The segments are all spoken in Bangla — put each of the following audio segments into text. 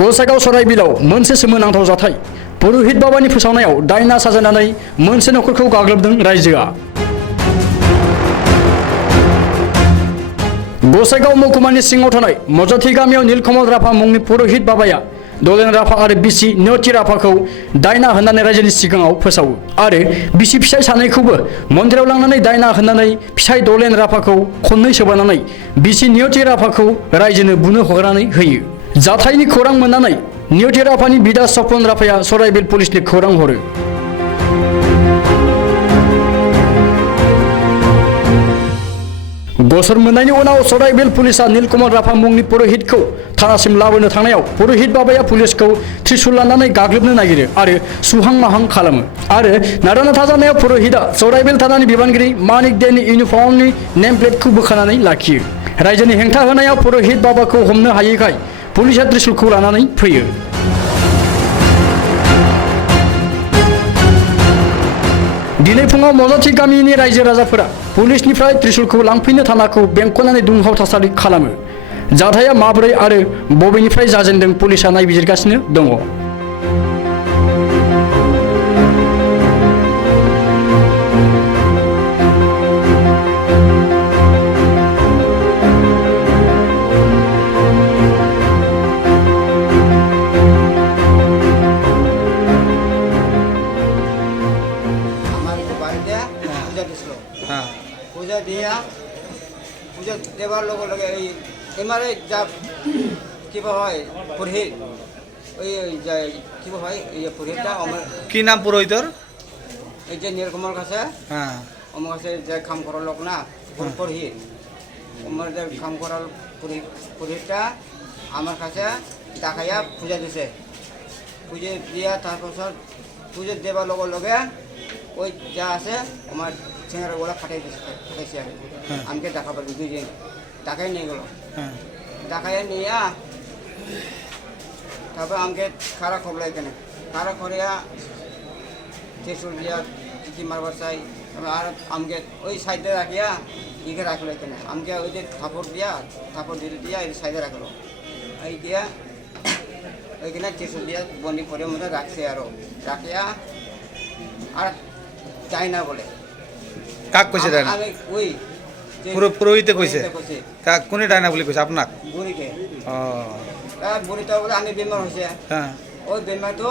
गसाइगाव सराइबिलाव मोनसे सोमोनांथाव जाथाय पुरहित बाबानि फोसावनायाव दायना साजायनानै मोनसे नखरखौ गाग्लोबदों रायजोआ। गसाइगाव महकुमानि सिङाव थानाय मजाथि गामियाव नीलकमल राभा मुंनि पुरहित बाबाया दलेन राभा आरो बिसि नियति राभाखौ दायना होननानै रायजोनि सिगाङाव फोसावो आरो बिसि फिसाय सानैखौबो मन्दिराव लांनानै दायना होननानै फिसाय दलेन राभाखौ खननै सोबानानै बिसि नियति राभाखौ रायजोनो बुनो हगारनानै होयो। जाथायनि खौरां मोननानै नियति राभानि बिदा सपन राभाया सराइबिल पुलिसनो खौरां हरो। गसर मोननायनि उनाव सराइबिल पुलिसा नीलकमल राभा मुंनि पुरहितखौ थानासिम लाबोनो थांनायाव पुरहित बाबाया पुलिसखौ त्रिशूल लानानै गाग्लोबनो नागिरो आरो सुहां माहां खालामो आरो नारा-नाथा जानायाव पुरहितआ सराइबिल थानानि बिबानगिरि मानिक देनि इउनिफर्मनि नेम प्लेटखौ बोखानानै लाखियो। रायजोनि हेंथा होनायाव पुरहित बाबाखौ हमनो हायैखाय पुलिसा त्रिशूलखौ लानानै फैयो। दिनै फुङाव मजाथि गामिनि रायजो राजाफोरा पुलिसनिफ्राय त्रिशूलखौ लांफैनो थानाखौ बेंखननानै दुंहाव थासारि खालामो। जाथाया माबोरै आरो बबेनिफ्राय जाजेनदों पुलिसा नायबिजिरगासिनो दङ। পূজা দিয়া পূজা দেবার লগে লগে এই এমারে যা কিবা হয় পুরোহিত ওই কিবা হয় এই পুরোহিতটা আমার কি নাম পুরোহিতর? এই যে নীলকমল কাছে হ্যাঁ আমার কাছে যে কাম করার লোক না পুরোহিত আমার যে কাম করার পুরোহিতটা আমার কাছে দেখাইয়া পূজা দিছে। পূজা দিয়া তারপর পূজা দেবার লগে লগে ওই যা আছে আমার চেঙ্গারা গোলা ফাটাইছে আর আমাকে দেখা পারবি দুজন টাকাই নিয়ে গেল। টাকায় নিয়ে তারপর আমাকে খারাপ খবর এখানে খারাপ করিয়া ত্রিশূল দিয়া কি মারবার চাই আর আমাকে ওই সাইডে রাখিয়া ইকে রাখলো এখানে আমাকে ওই যে থাপড় দিলে দিয়া এই সাইডে রাখলো এই দিয়া ওইখানে ত্রিশূল দিয়া বন্দি করে মধ্যে রাখছে আরো রাখিয়া আর চাই না বলে কাক কইছে ডায়না? আমি ওই পুরোহিতে কইছে কাক কোনে ডায়না বলি কইছে আপনাক? বুড়িকে। ও বুড়িটা বলে আমি বেমার হয়েছে হ্যাঁ ওই বেমার তো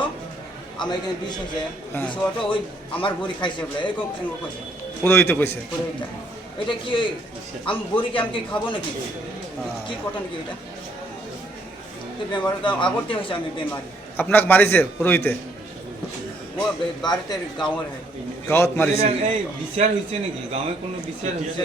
আমার এখানে বিষ হয়েছে বিষ হওয়া তো ওই আমার বুড়ি খাইছে বলে এরকম কইছে পুরোহিতে কইছে। পুরোহিতটা এটা কি আমি বুড়িকে আমি কি খাবো নাকি কি কথা নাকি এটা বেমার তো আগরতে হয়েছে আমি বেমারি আপনাক মারিছে পুরোহিতে? ও বাড়িতে গাঁয়ের গাঁৱত মারিছে? এই বিচার হয়েছে নাকি গাঁৱে কোনো বিচার হয়েছে?